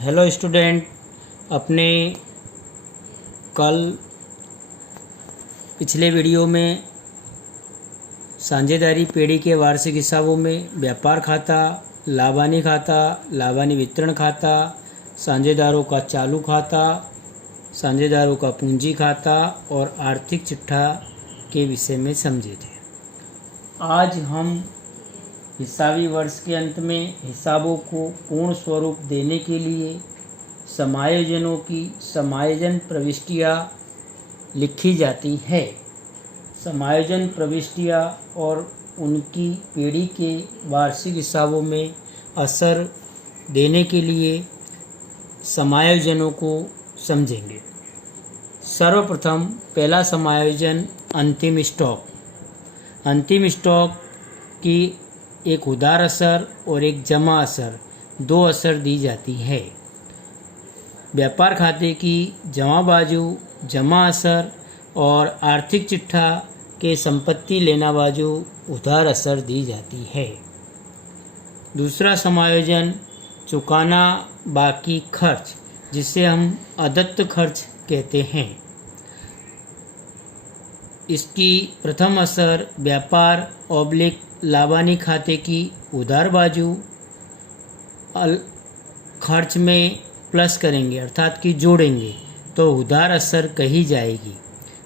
Hello student, अपने कल पिछले वीडियो में साझेदारी पेढ़ी के वार्षिक हिसाबों में व्यापार खाता, लाभानी खाता, लाभानी वितरण खाता, साझेदारों का चालू खाता, साझेदारों का पूंजी खाता और आर्थिक चिट्ठा के विषय में समझे थे। आज हम हिसाबी वर्ष के अंत में हिसाबों को पूर्ण स्वरूप देने के लिए समायोजनों की समायोजन प्रविष्टियाँ लिखी जाती है। समायोजन प्रविष्टियाँ और उनकी पीढ़ी के वार्षिक हिसाबों में असर देने के लिए समायोजनों को समझेंगे। सर्वप्रथम पहला समायोजन अंतिम स्टॉक। अंतिम स्टॉक की एक उधार असर और एक जमा असर, दो असर दी जाती है। व्यापार खाते की जमा बाजू जमा असर और आर्थिक चिट्ठा के संपत्ति लेना बाजू उधार असर दी जाती है। दूसरा समायोजन चुकाना बाकी खर्च, जिसे हम अदत्त खर्च कहते हैं। इसकी प्रथम असर व्यापार ऑब्लिक लाभानी खाते की उधार बाजू खर्च में प्लस करेंगे, अर्थात कि जोड़ेंगे तो उधार असर कही जाएगी।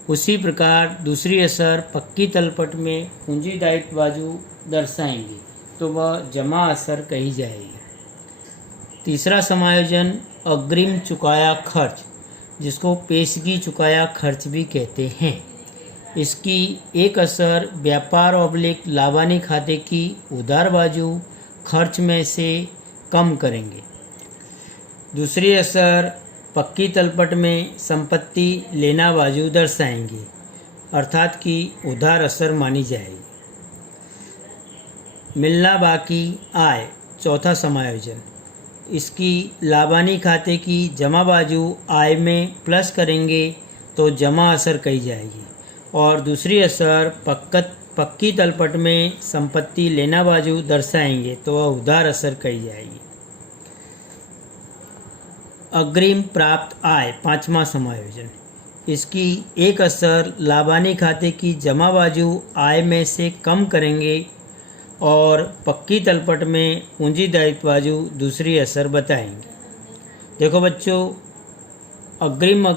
उसी प्रकार दूसरी असर पक्की तलपट में पूंजी दायित्व बाजू दर्शाएंगे तो वह जमा असर कही जाएगी। तीसरा समायोजन अग्रिम चुकाया खर्च, जिसको पेशगी चुकाया खर्च भी कहते हैं। इसकी एक असर व्यापार ऑब्लिक लाभानी खाते की उधार बाजू खर्च में से कम करेंगे। दूसरी असर पक्की तलपट में संपत्ति लेना बाजू दर्शाएंगे, अर्थात कि उधार असर मानी जाएगी। मिलना बाकी आय, चौथा समायोजन। इसकी लाभानी खाते की जमा बाजू आय में प्लस करेंगे तो जमा असर कही जाएगी। और दूसरी असर पक्की तलपट में संपत्ति लेना बाजू दर्शाएंगे तो वह उधार असर कही जाएगी। अग्रिम प्राप्त आय, पांचवा समायोजन। इसकी एक असर लाभानी खाते की जमा बाजू आय में से कम करेंगे और पक्की तलपट में पूंजी दायित्व बाजू दूसरी असर बताएंगे। देखो बच्चों, अग्रिम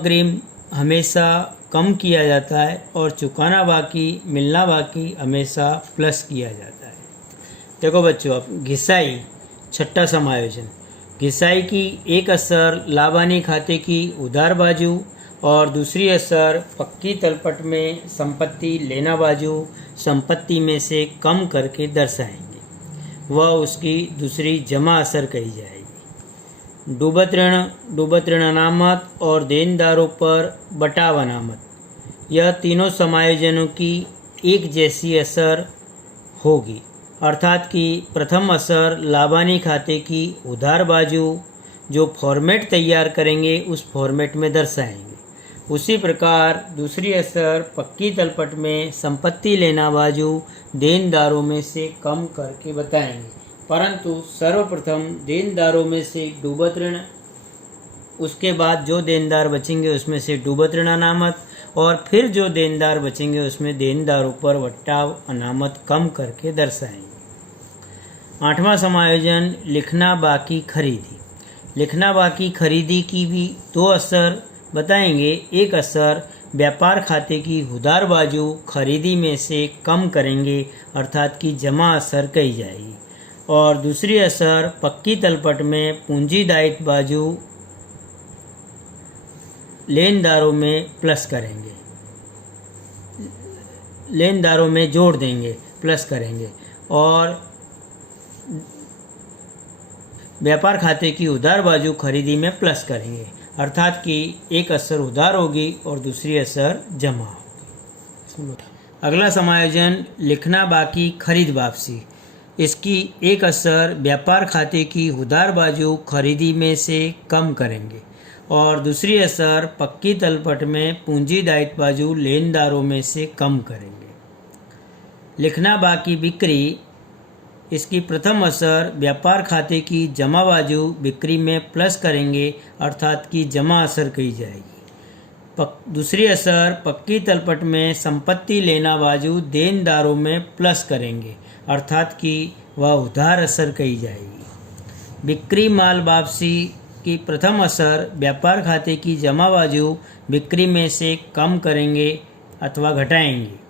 हमेशा कम किया जाता है और चुकाना बाकी मिलना बाकी हमेशा प्लस किया जाता है। देखो बच्चों, अब घिसाई, छठा समायोजन। घिसाई की एक असर लाभानी खाते की उधार बाजू और दूसरी असर पक्की तलपट में संपत्ति लेना बाजू संपत्ति में से कम करके दर्शाएंगे, वह उसकी दूसरी जमा असर कही जाएगी। डूबत ऋण अनामत और देनदारों पर बटाव अनामत, यह तीनों समायोजनों की एक जैसी असर होगी, अर्थात कि प्रथम असर लाभानी खाते की उधार बाजू जो फॉर्मेट तैयार करेंगे उस फॉर्मेट में दर्शाएंगे। उसी प्रकार दूसरी असर पक्की तलपट में संपत्ति लेना बाजू देनदारों में से कम करके बताएंगे, परंतु सर्वप्रथम देनदारों में से डूबत ऋण, उसके बाद जो देनदार बचेंगे उसमें से डूबत ऋण अनामत और फिर जो देनदार बचेंगे उसमें देनदारों पर बटाव अनामत कम करके दर्शाएंगे। आठवां समायोजन लिखना बाकी खरीदी। लिखना बाकी खरीदी की भी दो असर बताएंगे। एक असर व्यापार खाते की उधार बाजू खरीदी में से कम करेंगे, अर्थात कि जमा असर कही जाएगी। और दूसरी असर पक्की तलपट में पूंजी दायित्व बाजू लेनदारों में प्लस करेंगे, लेनदारों में जोड़ देंगे, प्लस करेंगे। और व्यापार खाते की उधार बाजू खरीदी में प्लस करेंगे, अर्थात कि एक असर उधार होगी और दूसरी असर जमा होगी। अगला समायोजन लिखना बाकी खरीद वापसी। इसकी एक असर व्यापार खाते की उधार बाजू खरीदी में से कम करेंगे और दूसरी असर पक्की तलपट में पूंजी दायित्व बाजू लेनदारों में से कम करेंगे। लिखना बाकी बिक्री इसकी प्रथम असर व्यापार खाते की जमा बाजू बिक्री में प्लस करेंगे अर्थात कि जमा असर कही जाएगी। दूसरी असर पक्की तलपट में संपत्ति लेना बाजू देनदारों में प्लस करेंगे अर्थात कि वह उधार असर कही जाएगी। बिक्री माल वापसी की प्रथम असर व्यापार खाते की जमा बाजू बिक्री में से कम करेंगे अथवा घटाएंगे।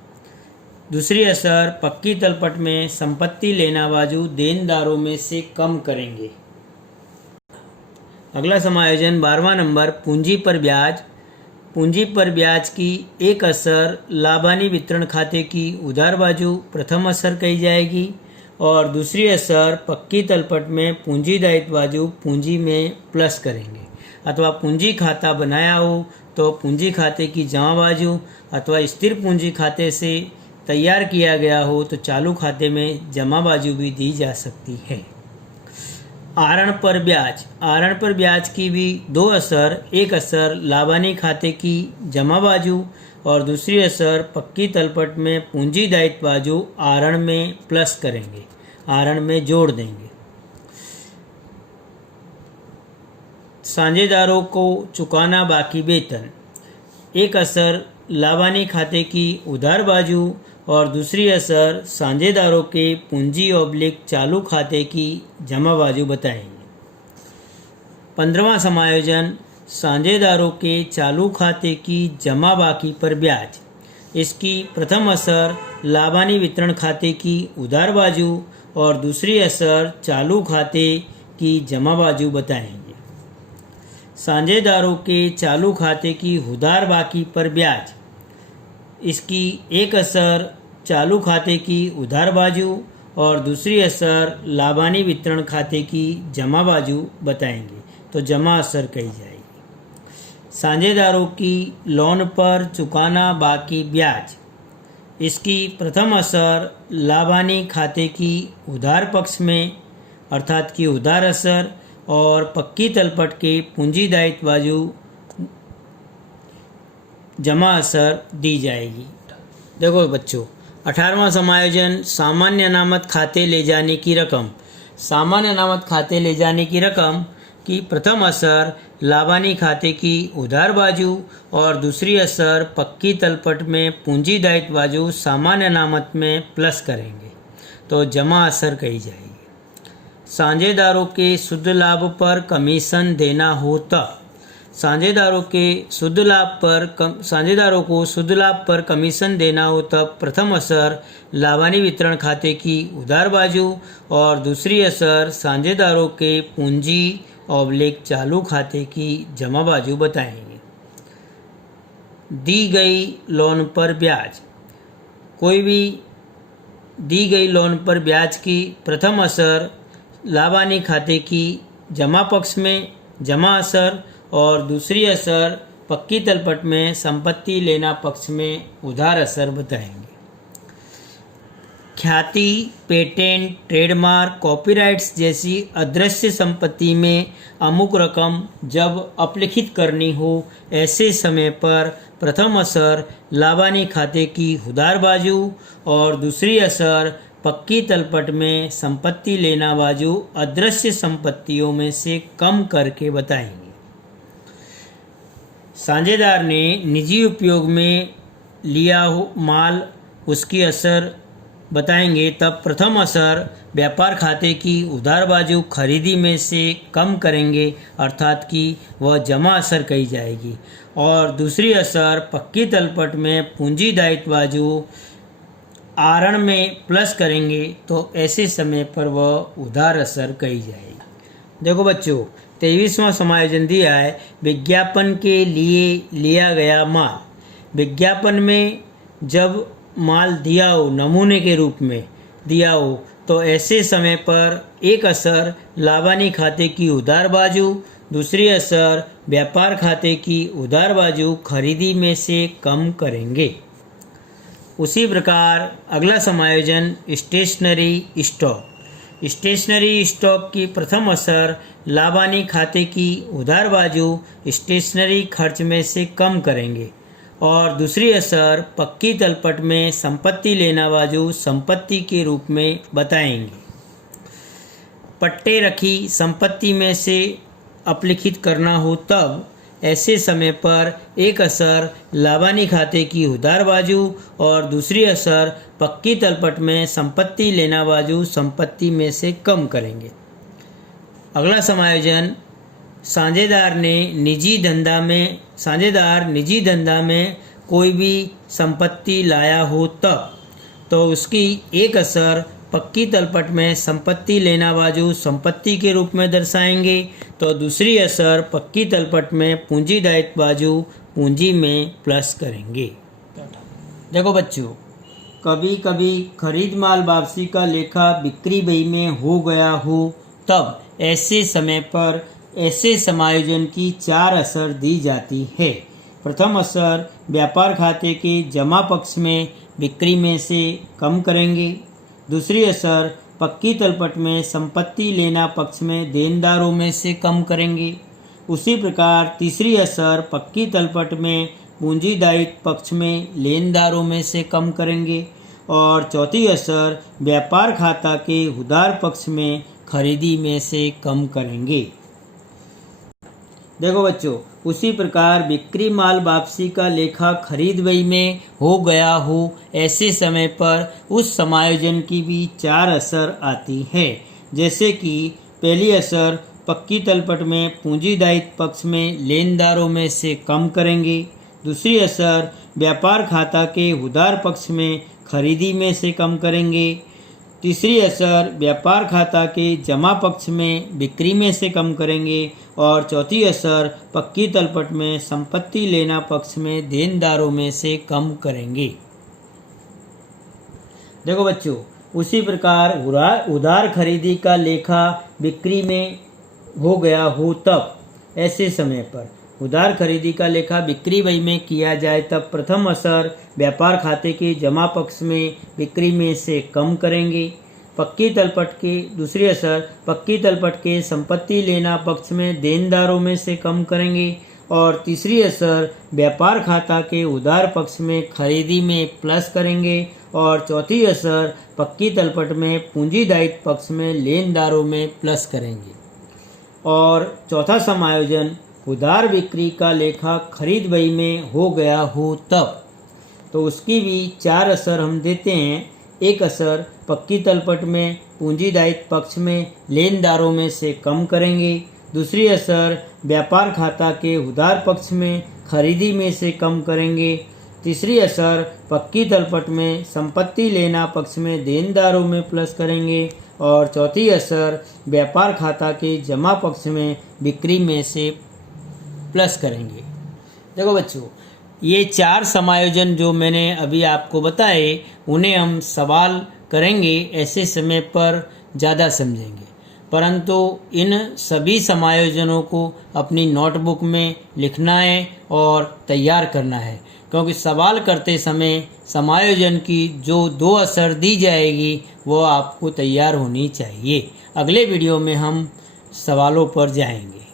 दूसरी असर पक्की तलपट में संपत्ति लेना बाजू देनदारों में से कम करेंगे। अगला समायोजन 12वां नंबर पूंजी पर ब्याज। पूंजी पर ब्याज की एक असर लाभानी वितरण खाते की उधार बाजू प्रथम असर कही जाएगी और दूसरी असर पक्की तलपट में पूंजी दायित्व बाजू पूंजी में प्लस करेंगे अथवा पूंजी खाता बनाया हो तो पूंजी खाते की जमा बाजू अथवा स्थिर पूंजी खाते से तैयार किया गया हो तो चालू खाते में जमा बाजू भी दी जा सकती है। आहरण पर ब्याज। आहरण पर ब्याज की भी दो असर, एक असर लाभानी खाते की जमा बाजू और दूसरी असर पक्की तलपट में पूंजी दायित्व बाजू आहरण में प्लस करेंगे, आहरण में जोड़ देंगे। साझेदारों को चुकाना बाकी वेतन। एक असर लाभानी खाते की उधार बाजू और दूसरी असर साझेदारों के पूंजी ऑब्लिक चालू खाते की जमा बाजू बताएंगे। 15वां समायोजन साझेदारों के चालू खाते की जमा बाकी पर ब्याज। इसकी प्रथम असर लाभानी वितरण खाते की उधार बाजू और दूसरी असर चालू खाते की जमा बाजू बताएंगे। साझेदारों के चालू खाते की उधार बाकी पर ब्याज। इसकी एक असर चालू खाते की उधार बाजू और दूसरी असर लाभानी वितरण खाते की जमा बाजू बताएंगे तो जमा असर कही जाएगी। साझेदारों की लोन पर चुकाना बाकी ब्याज। इसकी प्रथम असर लाभानी खाते की उधार पक्ष में अर्थात कि उधार असर और पक्की तलपट के पूंजी दायित्व बाजू जमा असर दी जाएगी। देखो बच्चों, 18वां समायोजन सामान्य अनामत खाते ले जाने की रकम। सामान्य अनामत खाते ले जाने की रकम की प्रथम असर लाभानी खाते की उधार बाजू और दूसरी असर पक्की तलपट में पूंजी दायित्व बाजू सामान्य अनामत में प्लस करेंगे तो जमा असर कही जाएगी। साझेदारों के शुद्ध लाभ पर कमीशन देना हो तब। साझेदारों को शुद्ध लाभ पर कमीशन देना हो तब प्रथम असर लाभानी वितरण खाते की उधार बाजू और दूसरी असर साझेदारों के पूंजी ऑब्लिक चालू खाते की जमा बाजू बताएंगे। दी गई लोन पर ब्याज। कोई भी दी गई लोन पर ब्याज की प्रथम असर लाभानी खाते की जमा पक्ष में जमा असर और दूसरी असर पक्की तलपट में संपत्ति लेना पक्ष में उधार असर बताएंगे। ख्याति, पेटेंट, ट्रेडमार्क, कॉपीराइट्स जैसी अदृश्य संपत्ति में अमुक रकम जब अपलिखित करनी हो ऐसे समय पर प्रथम असर लाभानी खाते की उधार बाजू और दूसरी असर पक्की तलपट में संपत्ति लेना बाजू अदृश्य संपत्तियों में से कम करके बताएंगे। साझेदार ने निजी उपयोग में लिया हो माल उसकी असर बताएंगे तब प्रथम असर व्यापार खाते की उधार बाजू खरीदी में से कम करेंगे अर्थात कि वह जमा असर कही जाएगी और दूसरी असर पक्की तलपट में पूंजी दायित्व बाजू आहरण में प्लस करेंगे तो ऐसे समय पर वह उधार असर कही जाएगी। देखो बच्चों, 23वां समायोजन दिया है विज्ञापन के लिए लिया गया माल। विज्ञापन में जब माल दिया हो, नमूने के रूप में दिया हो तो ऐसे समय पर एक असर लाभानी खाते की उधार बाजू, दूसरी असर व्यापार खाते की उधार बाजू खरीदी में से कम करेंगे। उसी प्रकार अगला समायोजन स्टेशनरी स्टॉक। स्टेशनरी स्टॉक की प्रथम असर लाभानी खाते की उधार बाजू स्टेशनरी खर्च में से कम करेंगे और दूसरी असर पक्की तलपट में संपत्ति लेना बाजू संपत्ति के रूप में बताएंगे। पट्टे रखी संपत्ति में से अपलिखित करना हो तब ऐसे समय पर एक असर लाभानी खाते की उधार बाजू और दूसरी असर पक्की तलपट में संपत्ति लेना बाजू संपत्ति में से कम करेंगे। अगला समायोजन, साझेदार निजी धंधा में कोई भी संपत्ति लाया हो तब, तो उसकी एक असर पक्की तलपट में संपत्ति लेना बाजू संपत्ति के रूप में दर्शाएंगे, तो दूसरी असर पक्की तलपट में पूंजी दायित्व बाजू पूंजी में प्लस करेंगे। देखो बच्चों, कभी कभी खरीद माल वापसी का लेखा बिक्री बही में हो गया हो तब ऐसे समय पर ऐसे समायोजन की 4 असर दी जाती है। प्रथम असर, व्यापार खाते के जमा पक्ष में बिक्री में से कम करेंगे। दूसरी असर, पक्की तलपट में संपत्ति लेना पक्ष में देनदारों में से कम करेंगे। उसी प्रकार तीसरी असर, पक्की तलपट में पूंजी दायित्व पक्ष में लेनदारों में से कम करेंगे। और चौथी असर, व्यापार खाता के उधार पक्ष में खरीदी में से कम करेंगे। देखो बच्चों, उसी प्रकार बिक्री माल वापसी का लेखा खरीद बही में हो गया हो ऐसे समय पर उस समायोजन की भी 4 असर आती है। जैसे कि पहली असर, पक्की तलपट में पूंजी दायित्व पक्ष में लेनदारों में से कम करेंगे। दूसरी असर, व्यापार खाता के उधार पक्ष में खरीदी में से कम करेंगे। तीसरी असर, व्यापार खाता के जमा पक्ष में बिक्री में से कम करेंगे। और चौथी असर, पक्की तलपट में संपत्ति लेना पक्ष में देनदारों में से कम करेंगे। देखो बच्चों, उसी प्रकार उधार खरीदी का लेखा बिक्री में हो गया हो तब ऐसे समय पर उधार खरीदी का लेखा बिक्री बही में किया जाए तब प्रथम असर, व्यापार खाते के जमा पक्ष में बिक्री में से कम करेंगे। दूसरी असर, पक्की तलपट के संपत्ति लेना पक्ष में देनदारों में से कम करेंगे। और तीसरी असर, व्यापार खाता के उधार पक्ष में खरीदी में प्लस करेंगे। और चौथी असर, पक्की तलपट में पूंजी दायित्व पक्ष में लेनदारों में प्लस करेंगे। और चौथा समायोजन, उधार बिक्री का लेखा खरीद बही में हो गया हो तब, तो उसकी भी 4 असर हम देते हैं। एक असर, पक्की तलपट में पूंजी दायित्व पक्ष में लेनदारों में से कम करेंगे। दूसरी असर, व्यापार खाता के उधार पक्ष में खरीदी में से कम करेंगे। तीसरी असर, पक्की तलपट में संपत्ति लेना पक्ष में देनदारों में प्लस करेंगे। और चौथी असर, व्यापार खाता के जमा पक्ष में बिक्री में से प्लस करेंगे। देखो बच्चों, ये 4 समायोजन जो मैंने अभी आपको बताए, उन्हें हम सवाल करेंगे ऐसे समय पर ज़्यादा समझेंगे, परंतु इन सभी समायोजनों को अपनी नोटबुक में लिखना है और तैयार करना है, क्योंकि सवाल करते समय समायोजन की जो 2 असर दी जाएगी वो आपको तैयार होनी चाहिए। अगले वीडियो में हम सवालों पर जाएंगे।